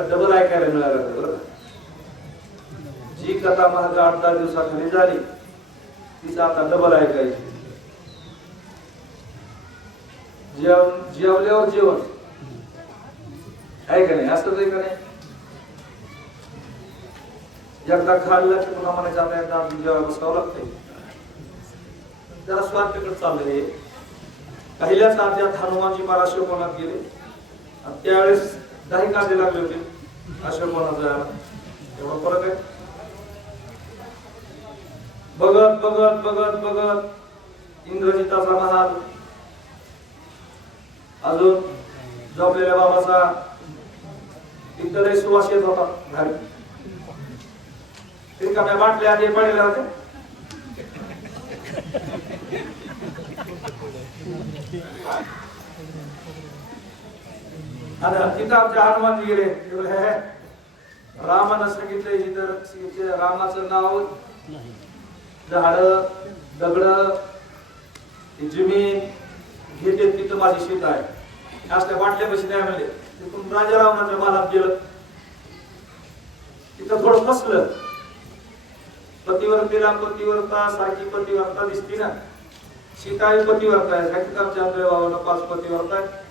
आपल्याला डबल ऐकायला मिळालं बरं जी कथा महाग आठ दहा दिवसाखाली झाली तिचं आता डबल ऐकायची जेव जेवल्यावर जेवण. आहे का नाही? असंच आहे का नाही? एकदा खाल्लं की पुन्हा म्हणायचं आता एकदा आपण जेवायला बसावं लागतंय. जरा स्वार्थकडे चाललंय पहिल्याच आद्यात हनुमानजी महाराज अशोकवनात गेले त्यावेळेस दही कांदे लागले होते. अशोकवनात जायला एवढा फरक आहे बघत बघत बघत बघत. इंद्रजिताचा महाल अजून झोपलेल्या बाबाचा इतरही सुवास येत होता. घरी रिकाम्या बाटल्या आधी पडलेल्या होत्या? आता तिथं आमचे हनुमान गेले. ते बोलले, "हे, हे, रामानं सांगितलंय रामाचं नाव. झाड दगड जमीन घेते तिथं माझी शेत आहे. असल्या वाटल्या कशी नाही म्हणले तिथून राजा रावणाच्या मालात गेलं. तिथं थोडं फसलं. पतिवर्तीला पतिवर्ता सारखी पतिवर्ता दिसती ना. सीता ही पतिवर्ता आहे सारखी आमच्या आंधळे बाबांना पाच पतिवर्ता आहे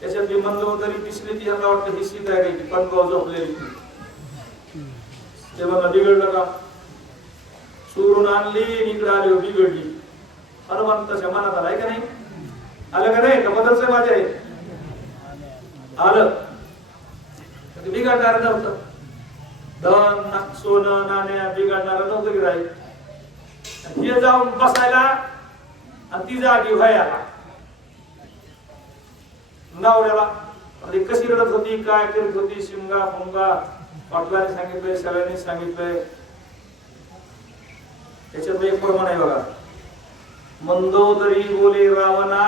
त्याच्यातली मंदोदरी दिसली ती यांना वाटतं ही सीता आहे पण गाव झोपलेली. ते म्हणलं बिघडलं का? चोरून आणली इकडे आली बिघडली. हनुमंताच्या मनात आला आहे का नाही? आलं का नाही? का बदलचं माझे आहे आलं. ते बिघडणार नव्हतं. धन सोनं नाण्या बिघडणार नव्हतं की राहील आणि हे जाऊन बसायला आणि ती जागी व्हायला. नवऱ्याला आणि कशी रडत होती काय करत होती शिमगा फुंगा पाटलाने सांगितलंय सगळ्यांनी सांगितलंय. त्याच्यात एक प्रमाण आहे बघा. मंदोदरी बोले रावणा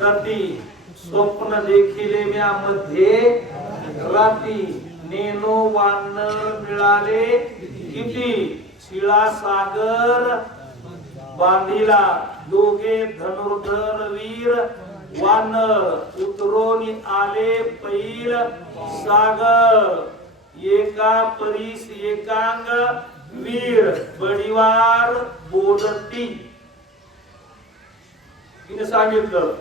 राती स्वप्न देखिले म्या मध्ये राती नेनो वानर मिळाले किती? शिळा सागर बांधिला दोघे धनुर्धर वीर वानर उतरून आले पैल सागर एका परीस एकांग वीर बडिवार बोलती तिने सांगितलं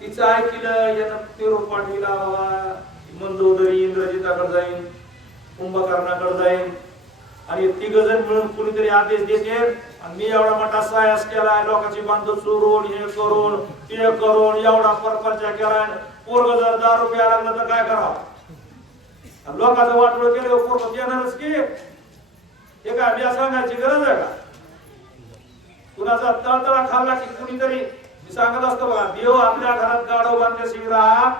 तिचं ऐकलं यानं ते पाठविला बाबा मंदोदरी इंद्रजिताकडे जाईन कुंभकर्णाकडे जाईन. आणि तिघ जण मिळून कुणीतरी आदेश देते मी एवढा मोठा सायास केलाय लोकांची बांधव चोरून हे करून ते करून एवढा परपंच केलाय पोरग जर दारू रुपया लागला तर काय करावं? आणि लोकांचं वाटलं केलं पोरग येणारच की? हे काय मी सांगायची गरज आहे का? कुणाचा तळतळा खाल्ला की कुणीतरी? मी सांगत असतो बघा देव आपल्या घरात गाडव बांधल्याशिवाय राहा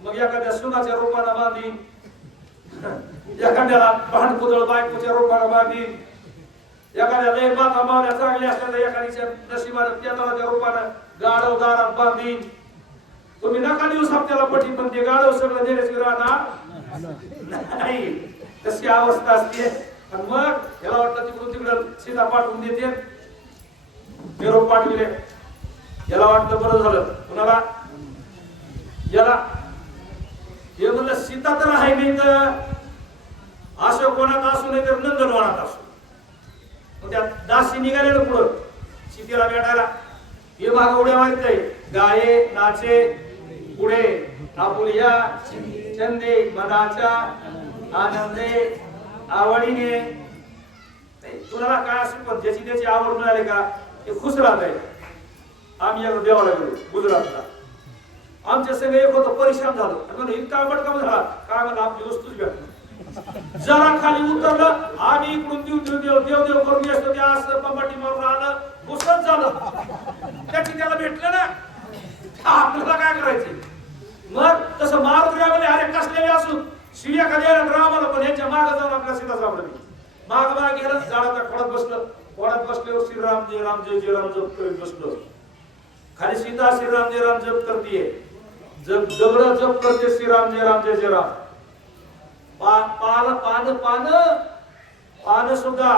मग एखाद्या सुनाच्या रूपानं बांधीन. एखाद्याला भांडपुतळ बायकोच्या रूपानं बांधीन. एखाद्या लय माता मावल्या चांगल्या असल्या तर एखाद्याच्या नशिबानं त्या रूपानं गाडव दारात बांधीन तुम्ही नका दिवस आपल्याला पटी पण ते गाडव सगळं देण्याची राहणार नाही. तशी अवस्था असते. आणि मग याला वाटलं तिकडून तिकडं सीता पाठवून देते. निरोप पाठविले. याला वाटलं बरं झालं. कुणाला? याला. हे म्हणलं सीता तर आहे नाही तर. असं कोणात असू नाही तर नंदनवनात असू. मग त्या दासी निघालेलं पुढं. सीतेला भेटायला. हे भाग उड्या मारित आहे गाये नाचे पुढे. आपुलिया चंदे मनाच्या आनंदे आवडीने. तुला काय असेल पण ज्याची त्याची आवड मिळाली का ते खुश राहत आहे. आम्ही या देवाला गेलो गुजरातला. आमच्या सगळे एक होतं परिश्रम झालो. इतका आंबट काम झाला काय म्हणलं आपली वस्तूच भेटणार. जरा खाली उतरलं आम्ही इकडून देऊन देऊ देव देव देव करून येतो त्या असं पंपाटी मारून आलं घुसत झालं. त्याची त्याला भेटलं ना? आपल्याला काय करायचे? मग तसं मारुती रामाने अरे कसलेले असून शिव्या खाली रामाला पण यांच्या माग जाऊन आपल्या सीता सापडली. माग माग गेलं झाडाच्या खोडात बसलं. खोडात बसल्यावर श्रीराम जय राम जय जय राम जप करीत बसलो. खाली सीता श्रीराम जय राम जप करतीये. जप दगड जप करते श्रीराम जय राम जय जय राम. पा पान पान पान. पान सुद्धा.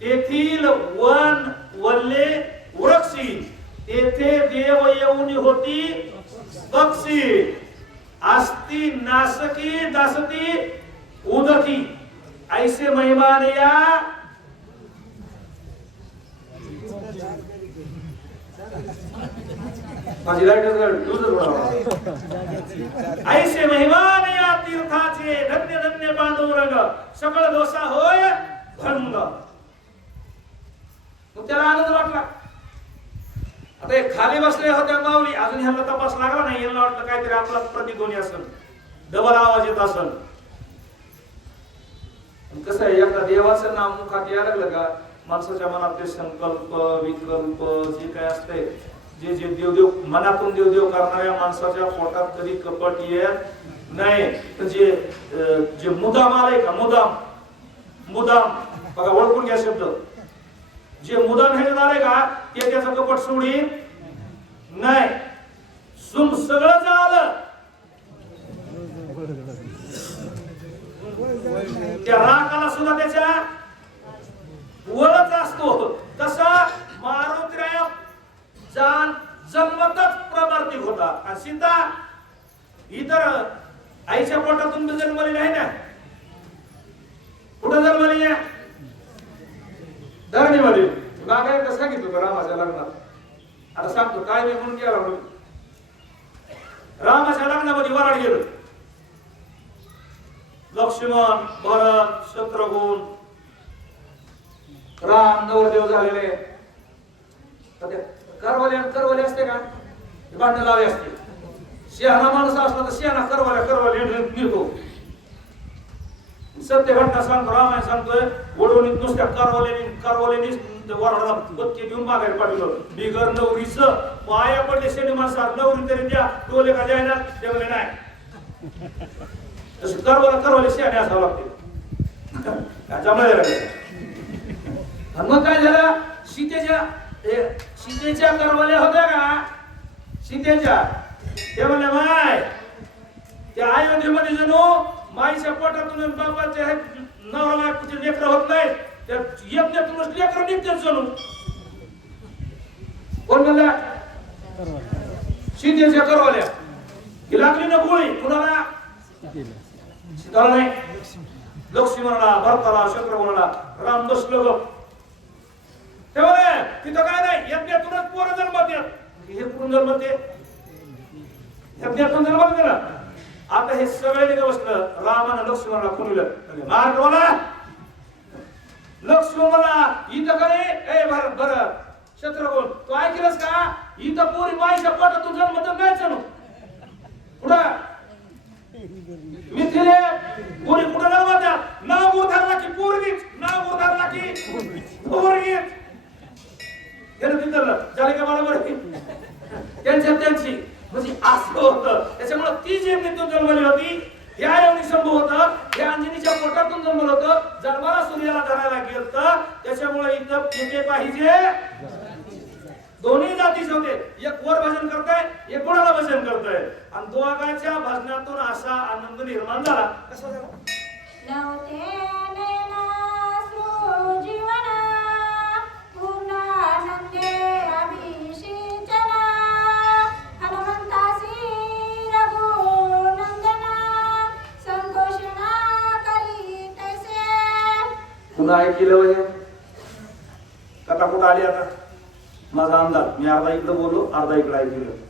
तेथील वन वल्ले वृक्षी. तेथे देव येऊन होती पक्षी आस्ती नासकी दासती उदकी. ऐसे महिमान या. माझी लाइट ऐसे महिमान या तीर्थाचे धन्य धन्य पांडुरंग सकळ दोषा होय भंग. मग त्याला आनंद वाटला. आता हे खाली बसले होते माऊली अजून ह्यांना तपास लागला नाही यांना वाटलं काहीतरी आपला प्रतिध्वनी असेल डबल आवाज येत असेल कसं आहे एकदा देवाचं नाव मुखात यायला लागलं का माणसाच्या मनातले संकल्प विकल्प जे काय असते जे जे देवदेव मनातून देवदेव करणाऱ्या माणसाच्या पोटात कधी कपट येत नाही. तर जे जे मुदाम आले का? मुदाम. मुदाम. बघा ओळखून घ्या शब्द. जे मुदाम हे आले का? ते त्याचं कपट सोडीन नाही. सुम सगळं आलं त्या राखाला सुद्धा त्याच्या वरच असतो. तसा मारुतीराया जान जन्मतच प्रमार्थिक होता. आणि सीता इतर आईच्या पोटातून जन्मलेली आहे ना. कुठं जन्मली आहे? धरणीमध्ये. मागा एकदा सांगितलं होतं रामाच्या लग्नात. आता सांगतो काय मी म्हणून गेला म्हणून. रामाच्या लग्नामध्ये वराड गेलो. लक्ष्मण भरत शत्रुघ्न राम नवरदेव झालेले. करवले करवले असते का? भांडण लावले असते. शहाणा माणूस असला तर शहाणा करवाल्या करवाले मिळतो सत्य घटना सांगतो रामायण सांगतोय वडवणीत नुसत्या कारवाल्याने कारवाल्याने वराडाला बत्के देऊन मागायला पाठवलं. बिगर नवरीच पाया पडले शनी माणसात नवरी तरी द्या टोले का द्यायला? ते म्हणे नाही. तसं कारवाला कारवाले शहाणे असावं लागते. काय जमलं मग काय झालं? सीतेच्या शिंदेच्या सीतेच्या करवल्या होत्या का? शिंदेच्या. ते म्हणले माय त्या अयोध्येमध्ये जणू माईच्या पोटातून बाबाच्या नवरा बायकोचे लेकर होत नाही त्या यज्ञातूनच लेकर निघते जणू. कोण म्हणला? शिंदेच्या करवल्या ही लागली ना गोळी कुणाला? लक्ष्मी म्हणाला लक्ष्मणाला भरताला म्हणाला राम बसलो गप तिथं काय नाही यज्ञातूनच पोरं जन्मत. येत हे कुठून जन्मात? यज्ञातून जन्मात येत आता हे सगळे निघ बसलं रामानं लक्ष्मणाला खुणलं मार्ग मला लक्ष्मणाला इथं करे ए भरत बर. शत्रुघ्न तू ऐकलंस का? इथं पोरी माईच्या पोटातून जन्म तर नाही जणू. कुठं? मिथिले पोरी कुठं जन्मात नाव उधारला की पोरगीच. नाव उधारला की पोरगीच. गेलं तिथं झाले का मला बरं त्यांच्या त्यांची. म्हणजे असं होतं. त्याच्यामुळे ती जी मृत्यू जन्मली होती या एवढी संभव होत या अंजनीच्या पोटातून जन्मलं होतं. जन्माला सूर्याला धरायला गेलं त्याच्यामुळे इथं येते पाहिजे. दोन्ही जातीचे होते. एक वर भजन करताय एक कोणाला भजन करताय. आणि दोघांच्या भजनातून असा आनंद निर्माण झाला. कसा झाला? काय केलं वय? कथा कुठं आली आता? माझा अंदाज. मी अर्धा इकडं बोललो अर्धा इकडं ऐकलं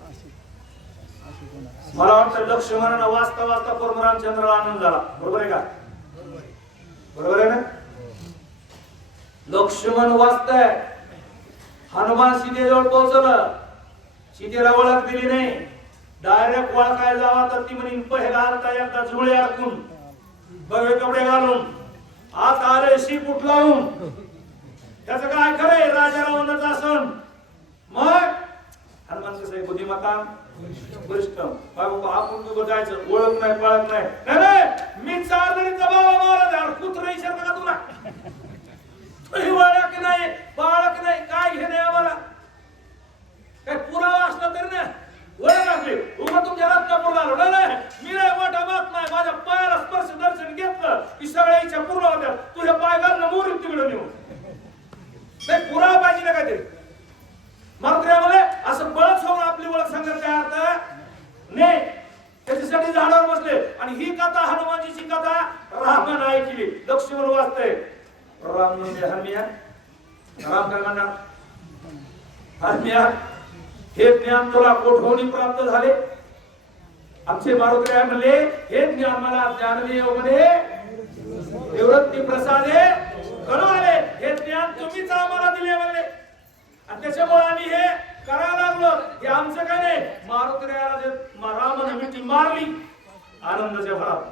मला वाटतं लक्ष्मण वाचता वाचता परमरामचंद्राला आनंद झाला. बरोबर आहे का? बरोबर आहे ना? लक्ष्मण वाचताय. हनुमान सीतेजवळ पोहोचलं. सीतेला ओळख दिली नाही. डायरेक्ट ओळखायला जावा तर ती म्हणे पहिला आलता एकदा जुळे अडकून. बघे कपडे घालून. आत आले शीप उठलावून. त्याचं काय खरंय राजा रावणाचं आसन मग? हनुमान कसं आहे बुद्धिमत्ता वरिष्ठ बाबा आपण तू जायचं. ओळख नाही पळत नाही. नाही, नाही मी चारदणीचा बाबा मारा द्या कुत्र विचारता का तुला? तुही ओळख नाही बाळक नाही. काय घेणे आम्हाला? हनुमानजीची कथा रामानं ऐकली लक्ष्मण वाचतय. राम म्हणजे हरमिया राम काय म्हणणार? हरमिया हे ज्ञान तुला कोठवणी प्राप्त झाले. आमचे मारुती काय म्हणले हे ज्ञान मला ज्ञानदेव म्हणे. निवृत्ती प्रसादे कळू आले हे ज्ञान तुम्हीच आम्हाला दिले म्हणले. आणि त्याच्यामुळे आम्ही हे करायला लागलो. हे आमचं काय नाही? मारुती रायाला जे मारली आनंदाच्या भरात.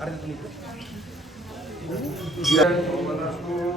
আর